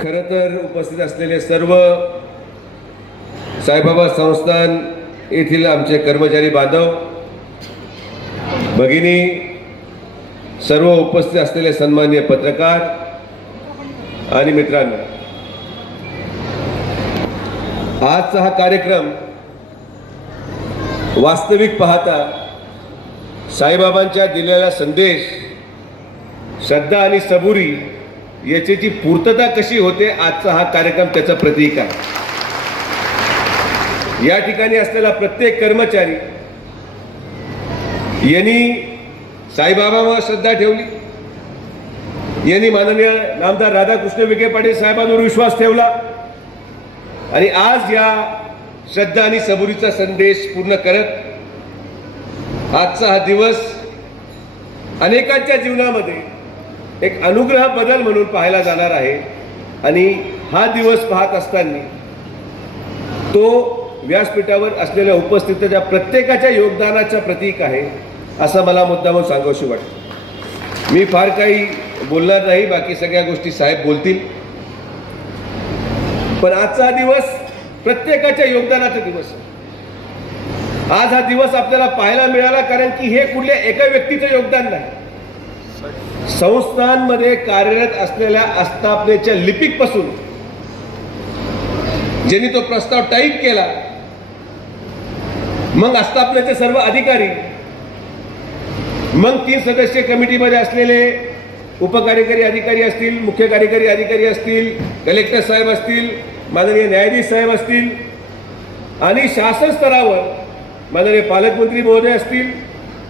खरं तर उपस्थित असलेले सर्व साईबाबा संस्थान येथील आमचे कर्मचारी बांधव भगिनी सर्व उपस्थित असलेले सन्मान्य पत्रकार आणि मित्रांनो आजचा हा कार्यक्रम वास्तविक पाहता साईबाबांच्या दिलेला संदेश श्रद्धा आणि सबुरी याची पूर्तता कशी होते आजचा हा कार्यक्रम त्याचं प्रतीक आहे. या ठिकाणी असलेला प्रत्येक कर्मचारी यांनी साईबाबांवर श्रद्धा ठेवली. यांनी माननीय नामदार राधाकृष्ण विखे पाटील साहेबांवर विश्वास ठेवला. आणि आज या श्रद्धा आणि सबुरीचा संदेश पूर्ण करत आजचा हा दिवस अनेकांच्या जीवनामध्ये एक अनुग्रह बदल म्हणून पाहायला जाणार आहे. आणि हा दिवस पाहत असताना तो व्यासपीठावर असलेल्या उपस्थितीच्या प्रत्येकाच्या योगदानाच्या प्रतीक आहे असा मला मुद्दामून सांगावशी वाटतं. मी फार काही बोलणार नाही बाकी सगळ्या गोष्टी साहेब बोलतील. पण आजचा दिवस प्रत्येकाच्या योगदानाचा दिवस आहे. आज हा दिवस आपल्याला पाहायला मिळाला कारण की हे कुठल्या एका व्यक्तीचं योगदान नाही. संस्थांमध्ये कार्यरत असलेल्या आस्थापनेच्या लिपिकपासून ज्यांनी तो प्रस्ताव टाईप केला मग आस्थापनेचे सर्व अधिकारी मग तीन सदस्य कमिटीमध्ये असलेले उपकार्यकारी अधिकारी असतील मुख्य कार्यकारी अधिकारी असतील कलेक्टर साहेब असतील माननीय न्यायाधीश साहेब असतील आणि शासन स्तरावर माननीय पालकमंत्री महोदय असतील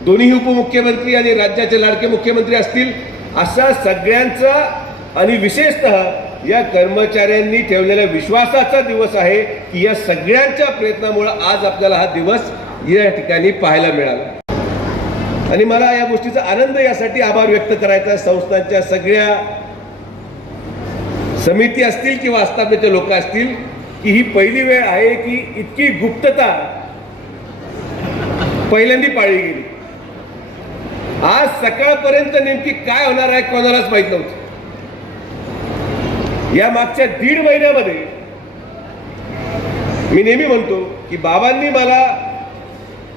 दोन्ही उपमुख्यमंत्री आणि राज्याचे लाडके मुख्यमंत्री असतील अशा सगळ्यांचा आणि विशेषतः या कर्मचाऱ्यांनी ठेवलेल्या विश्वासाचा दिवस आहे की या सगळ्यांच्या प्रयत्नामुळं आज आपल्याला हा दिवस या ठिकाणी पाहायला मिळाला. आणि मला या गोष्टीचा आनंद यासाठी आभार व्यक्त करायचा संस्थांच्या सगळ्या समिती असतील किंवा आस्थापनेचे लोक असतील की ही पहिली वेळ आहे की इतकी गुप्तता पहिल्यांदी पाळली गेली. आज सकाळपर्यंत नेमकी काय होणार आहे कोणालाच माहीत नव्हतं. या मागच्या दीड महिन्यामध्ये मी नेहमी म्हणतो की बाबांनी मला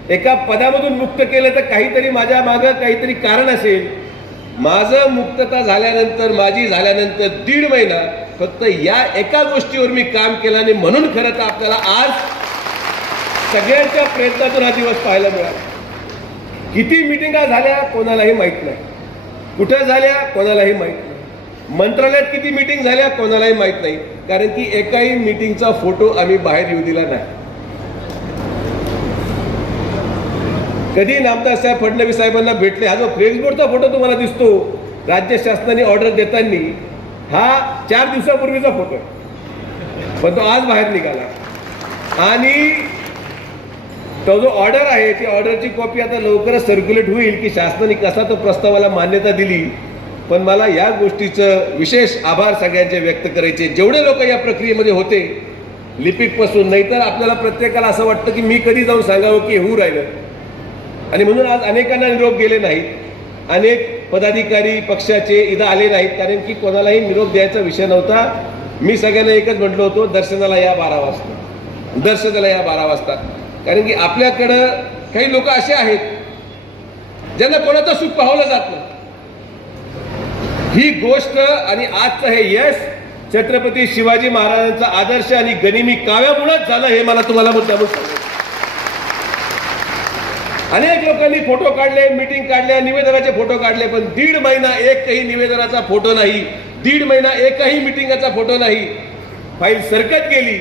एका पदामधून मुक्त केलं तर काहीतरी माझ्या मागं काहीतरी कारण असेल. माझं मुक्तता झाल्यानंतर माझी झाल्यानंतर दीड महिना फक्त या एका गोष्टीवर मी काम केलं आणि म्हणून खरं तर आपल्याला आज सगळ्यांच्या प्रयत्नातून हा दिवस पाहायला मिळाला. किती मिटिंगा झाल्या कोणालाही माहीत नाही. कुठं झाल्या कोणालाही माहीत नाही. मंत्रालयात किती मिटिंग झाल्या कोणालाही माहीत नाही. कारण की एकाही मिटिंगचा फोटो आम्ही बाहेर येऊ दिला नाही. कधी नामदार साहेब फडणवीस साहेबांना भेटले हा जो फ्लेक्सबोर्डचा फोटो तुम्हाला दिसतो राज्य शासनाने ऑर्डर देताना हा चार दिवसापूर्वीचा फोटो आहे. पण तो आज बाहेर निघाला. आणि तो जो ऑर्डर आहे ती ऑर्डरची कॉपी आता लवकरच सर्क्युलेट होईल की शासनाने कसा तो प्रस्तावाला मान्यता दिली. पण मला या गोष्टीचं विशेष आभार सगळ्यांचे व्यक्त करायचे. जेवढे लोक या प्रक्रियेमध्ये होते लिपिकपासून नाहीतर आपल्याला प्रत्येकाला असं वाटतं की मी कधी जाऊन सांगावं की होऊ राहिलं. आणि म्हणून आज अनेकांना निरोप गेले नाहीत. अनेक पदाधिकारी पक्षाचे इथं आले नाहीत कारण की कोणालाही निरोप द्यायचा विषय नव्हता. मी सगळ्यांना एकच म्हटलं होतो दर्शनाला या बारा वाजता. दर्शनाला या बारा वाजता. कारण की आपल्याकडं काही लोक असे आहेत ज्यांना कोणाचं सुख पाहवलं जात नाही. ही गोष्ट आणि आजचं हे यश छत्रपती शिवाजी महाराजांचा आदर्श आणि गनिमी काव्यामुळेच झालं हे मला तुम्हाला मुद्दामून अनेक लोकांनी फोटो काढले मीटिंग काढले निवेदनाचे फोटो काढले पण दीड महिना एकही निवेदनाचा फोटो नाही. दीड महिना एकही मिटिंगाचा फोटो नाही. फाईल सरकत गेली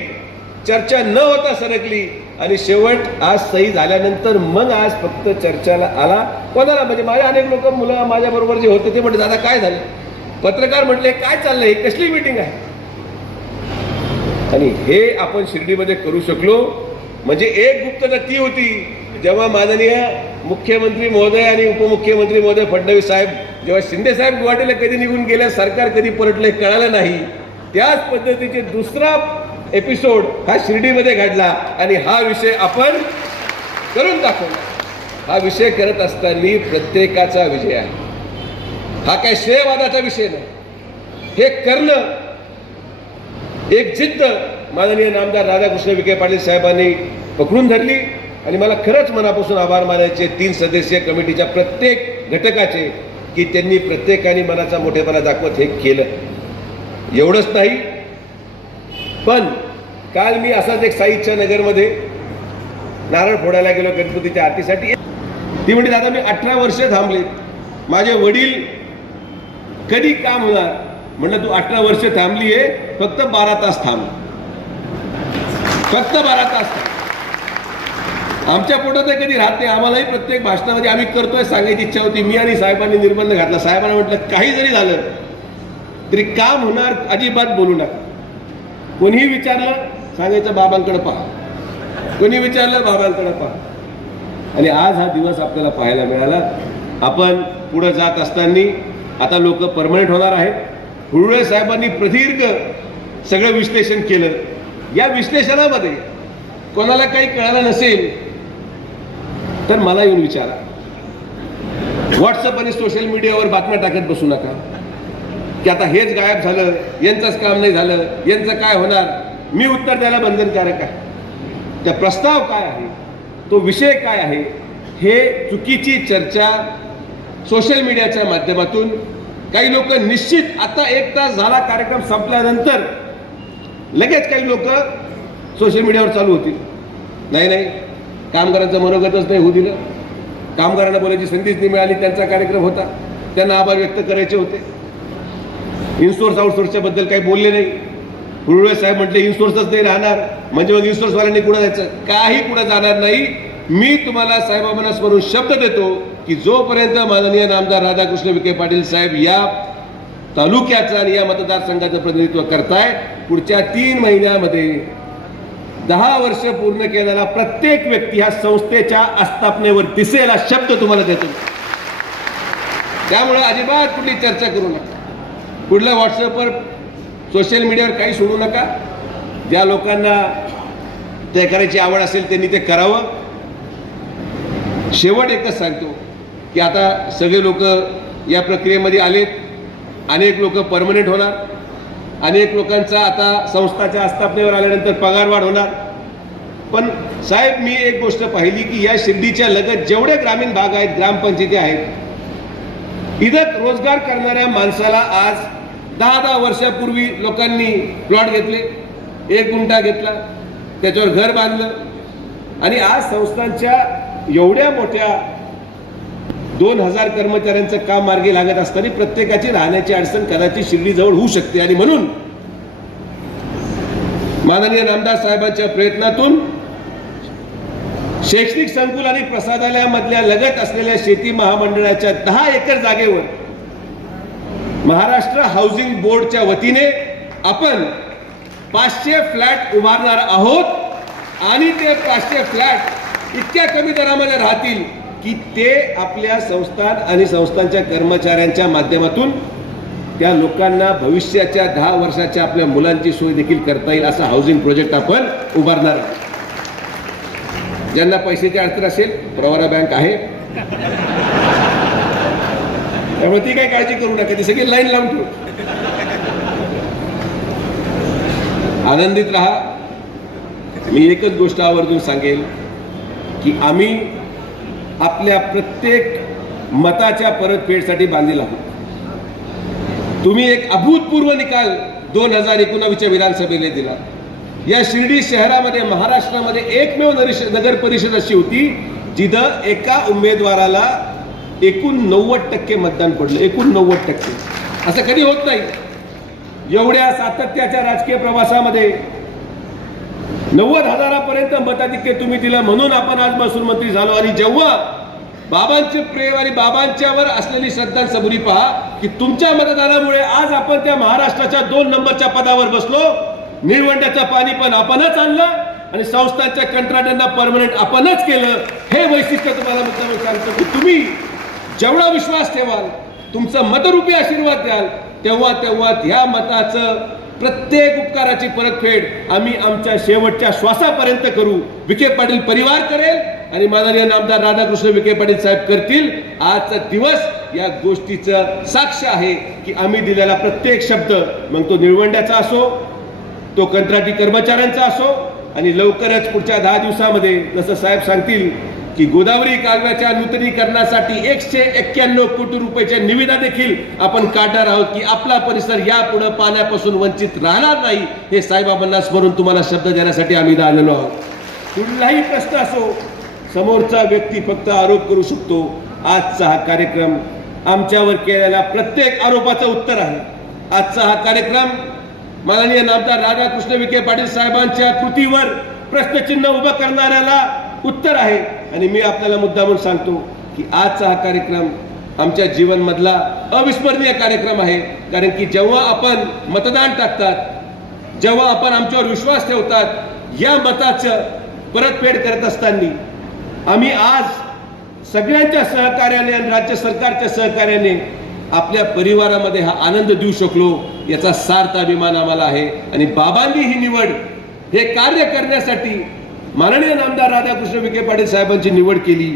चर्चा न होता सरकली आणि शेवट आज सही झाल्यानंतर मग आज फक्त चर्चाला आला. कोणाला? म्हणजे माझ्या अनेक लोक मुलं माझ्याबरोबर जे होते ते म्हटले दादा काय झालं? पत्रकार म्हटले काय चाललंय? हे कसली मिटिंग आहे? आणि हे आपण शिर्डीमध्ये करू शकलो. म्हणजे एक गुप्तता ती होती. जेव्हा माननीय मुख्यमंत्री महोदय आणि उपमुख्यमंत्री महोदय फडणवीस साहेब जेव्हा शिंदे साहेब गुवाहाटीला कधी निघून गेल्या सरकार कधी परतले कळालं नाही. त्याच पद्धतीचे दुसरा एपिसोड हा शिर्डीमध्ये घडला आणि हा विषय आपण करून दाखवला. हा विषय करत असताना प्रत्येकाचा विजय आहे. हा काय श्रेयवादाचा विषय नाही. हे करणं एक जिद्द माननीय नामदार राधाकृष्ण विखे पाटील साहेबांनी पकडून धरली आणि मला खरंच मनापासून आभार मानायचे तीन सदस्यीय कमिटीच्या प्रत्येक घटकाचे की त्यांनी प्रत्येकाने मनाचा मोठेपणा दाखवत हे केलं. एवढंच नाही पण काल मी असाच एक साईच्या नगरमध्ये नारळ फोडायला गेलो गणपतीच्या आरतीसाठी. ती म्हणते दादा मी अठरा वर्ष थांबले माझे वडील कधी काम होणार म्हणलं तू अठरा वर्ष थांबली आहे फक्त बारा तास थांब. फक्त बारा तास थांब. आमच्या पोटात कधी राहत नाही आम्हालाही प्रत्येक भाषणामध्ये आम्ही करतोय सांगायची इच्छा होती. मी आणि साहेबांनी निर्बंध घातला. साहेबांना म्हटलं काही जरी झालं तरी काम होणार अजिबात बोलू नका. कोणीही विचारलं सांगायचं बाबांकडे पहा. कोणी विचारलं बाबांकडे पहा. आणि आज हा दिवस आपल्याला पाहायला मिळाला. आपण पुढे जात असताना आता लोक परमनंट होणार आहेत. हुरळे साहेबांनी प्रदीर्घ सगळं विश्लेषण केलं. या विश्लेषणामध्ये कोणाला काही कळालं नसेल तर मला येऊन विचारा. व्हॉट्सअप आणि सोशल मीडियावर बातम्या टाकत बसू नका. की आता हेच गायब झालं यांचंच काम नाही झालं यांचं काय होणार? मी उत्तर द्यायला बंधनकारक आहे त्या प्रस्ताव काय आहे? तो विषय काय आहे? हे चुकीची चर्चा सोशल मीडियाच्या माध्यमातून काही लोक निश्चित आता एक तास झाला कार्यक्रम संपल्यानंतर लगेच काही लोक सोशल मीडियावर चालू होतील. नाही नाही. कामगारांचं मनोगतच नाही होऊ दिलं. कामगारांना बोलायची संधीच नाही मिळाली. त्यांचा कार्यक्रम होता. त्यांना आभार व्यक्त करायचे होते. इन्सोर्स आउटसोर्सच्या बद्दल काही बोलले नाही. गुरुळे साहेब म्हटले इन्सोर्सच नाही राहणार. म्हणजे मग इन्सोर्सवाल्यांनी कुठं जायचं? काही कुठं जाणार नाही. मी तुम्हाला साहेबांना स्मरून शब्द देतो की जोपर्यंत माननीय नामदार राधाकृष्ण विखे पाटील साहेब या तालुक्याचं आणि या मतदारसंघाचं प्रतिनिधित्व करताय पुढच्या तीन महिन्यामध्ये दहा वर्ष पूर्ण केलेला प्रत्येक व्यक्ती ह्या संस्थेच्या आस्थापनेवर दिसेल शब्द तुम्हाला देतो त्यामुळे अजिबात कुठली चर्चा करू नका. कुठल्या व्हॉट्सअपवर सोशल मीडियावर काही सोडू नका. ज्या लोकांना ते करायची आवड असेल त्यांनी ते करावं. शेवट एकच सांगतो की आता सगळे लोक या प्रक्रियेमध्ये आलेत. अनेक लोक परमनंट होणार. अनेक लोकांचा आता संस्थाच्या आस्थापनेवर आल्यानंतर पगारवाढ होणार. पण साहेब मी एक गोष्ट पाहिली की या शिर्डीच्या लगत जेवढे ग्रामीण भाग आहेत ग्रामपंचायती आहेत इथं रोजगार करणाऱ्या माणसाला आज दहा दहा वर्षापूर्वी लोकांनी प्लॉट घेतले एक गुंठा घेतला त्याच्यावर घर बांधलं. आणि आज संस्थांच्या एवढ्या मोठ्या दोन हजार कर्मचाऱ्यांचं काम मार्गी लागत असताना प्रत्येकाची राहण्याची अडचण कदाचित शिर्डीजवळ होऊ शकते. आणि म्हणून माननीय रामदास साहेबांच्या प्रयत्नातून शैक्षणिक संकुल आणि प्रसादालयामधल्या लगत असलेल्या शेती महामंडळाच्या दहा एकर जागेवर महाराष्ट्र हाऊसिंग बोर्डच्या वतीने आपण पाचशे फ्लॅट उभारणार आहोत. आणि ते पाचशे फ्लॅट इतक्या कमी दरामध्ये राहतील की ते आपल्या संस्थान आणि संस्थांच्या कर्मचाऱ्यांच्या माध्यमातून त्या लोकांना भविष्याच्या दहा वर्षाच्या आपल्या मुलांची सोय देखील करता येईल असा हाऊसिंग प्रोजेक्ट आपण उभारणार आहोत. ज्यांना पैशाची अडचण असेल प्रवारा बँक आहे. त्यामुळे ती काही काळजी करू नका ती सगळी लाईन लावून ठेव. आनंदित राहा. मी एकच गोष्ट आवर्जून सांगेल की आम्ही आपल्या प्रत्येक मताच्या परतफेडसाठी बांधील आहोत. तुम्ही एक अभूतपूर्व निकाल दोन हजार एकोणावीसच्या विधानसभेने दिला. या शिर्डी शहरामध्ये महाराष्ट्रामध्ये एकमेव नरिश- नगर परिषद अशी होती जिथं एका उमेदवाराला एकूण नव्वद टक्के मतदान पडलं. एकूण नव्वद टक्के. असं कधी होत नाही. एवढ्या सातत्याच्या राजकीय प्रवासामध्ये नव्वद हजारापर्यंत मताधिक्य तुम्ही दिलं म्हणून आपण आज महसूल मंत्री झालो. आणि जेव्हा बाबांचे प्रेम आणि बाबांच्यावर असलेली श्रद्धा सबुरी पहा की तुमच्या मतदानामुळे आज आपण त्या महाराष्ट्राच्या दोन नंबरच्या पदावर बसलो निळवंड्याचं पाणी पण आपणच आणलं आणि संस्थांच्या कंत्राट्यांना परमनंट आपणच केलं. हे वैशिष्ट्य तुम्हाला मुद्दाम सांगतो की तुम्ही जेवढा विश्वास ठेवाल तुमचं मतरूपी आशीर्वाद द्याल तेव्हा तेव्हा ह्या मताचं प्रत्येक उपकाराची परतफेड आम्ही आमच्या शेवटच्या श्वासापर्यंत करू. विखे पाटील परिवार करेल आणि माननीय नामदार राधाकृष्ण विखे पाटील साहेब करतील. आजचा दिवस या गोष्टीचं साक्ष आहे की आम्ही दिलेला प्रत्येक शब्द मग तो निळवंड्याचा असो तो कंत्राटी कर्मचाऱ्यांचा असो आणि लवकरच पुढच्या दहा दिवसामध्ये जसं साहेब सांगतील की गोदावरी कालव्याच्या नूतनीकरणासाठी एकशे एक्क्याण्णव कोटी रुपयाच्या निविदा देखील आपण काढणार आहोत की आपला परिसर यापुढे पाण्यापासून वंचित राहणार नाही हे साईबाबांना स्मरून तुम्हाला शब्द देण्यासाठी आम्ही आलेलो आहोत. कुठलाही प्रश्न असो समोरचा व्यक्ती फक्त आरोप करू शकतो. आजचा हा कार्यक्रम आमच्यावर केलेल्या प्रत्येक आरोपाचं उत्तर आहे. आजचा हा कार्यक्रम माननीय नामदार राधाकृष्ण विखे पाटील साहेबांच्या कृतीवर प्रश्नचिन्ह उभं करणाऱ्याला उत्तर आहे. आणि मी आपल्याला मुद्दामून सांगतो की आजचा हा कार्यक्रम आमच्या जीवनमधला अविस्मरणीय कार्यक्रम आहे. कारण की जेव्हा आपण मतदान टाकतात जेव्हा आपण आमच्यावर विश्वास ठेवतात या मताचं परतफेड करत असताना आम्ही आज सगळ्यांच्या सहकार्याने आणि राज्य सरकारच्या सहकार्याने आपल्या परिवारामध्ये हा आनंद देऊ शकलो याचा सार्थ अभिमान आम्हाला आहे. आणि बाबांनी ही निवड हे कार्य करण्यासाठी माननीय नामदार राधाकृष्ण विखे पाटील साहेबांची निवड केली.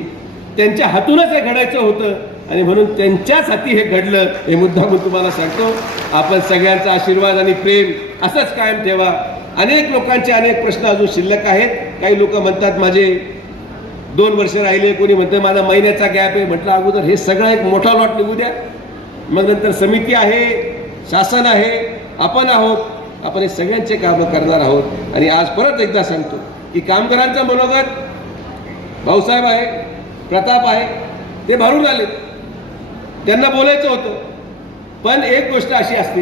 त्यांच्या हातूनच हे घडायचं होतं आणि म्हणून त्यांच्याच हाती हे घडलं हे मुद्दा मी तुम्हाला सांगतो. आपण सगळ्यांचा आशीर्वाद आणि प्रेम असंच कायम ठेवा. अनेक लोकांचे अनेक प्रश्न अजून शिल्लक आहेत. काही लोक म्हणतात माझे दोन वर्ष राहिले कोणी म्हणतं माझा महिन्याचा गॅप आहे. म्हटलं अगोदर हे सगळं एक मोठा लॉट निघू द्या. मग नंतर समिती आहे शासन आहे आपण आहोत आपण हे सगळ्यांचे कामं करणार आहोत. आणि आज परत एकदा सांगतो की कामगारांचा मनोगत भाऊसाहेब आहे प्रताप आहे ते भरून आले. त्यांना बोलायचं होतं. पण एक गोष्ट अशी असते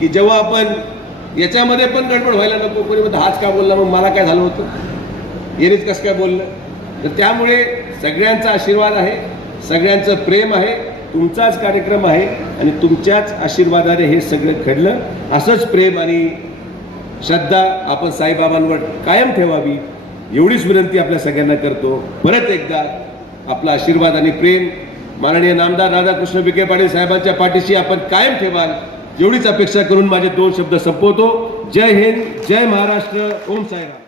की जेव्हा आपण याच्यामध्ये पण गडबड व्हायला नको कोणी म्हणतो हाच का बोलला? मग मला काय झालं होतं? येणेच कसं काय बोललं? तर त्यामुळे सगळ्यांचा आशीर्वाद आहे सगळ्यांचं प्रेम आहे. तुमचाच कार्यक्रम आहे आणि तुमच्याच आशीर्वादाने हे सगळं घडलं. असंच प्रेम आणि श्रद्धा आपण साईबाबांवर कायम ठेवावी एवढीच विनंती आपल्या सगळ्यांना करतो. परत एकदा आपला आशीर्वाद आणि प्रेम माननीय नामदार राधाकृष्ण विखे पाटील साहेबांच्या पाठीशी आपण कायम ठेवाल एवढीच अपेक्षा करून माझे दोन शब्द संपवतो. जय हिंद जय महाराष्ट्र ओम साईराम.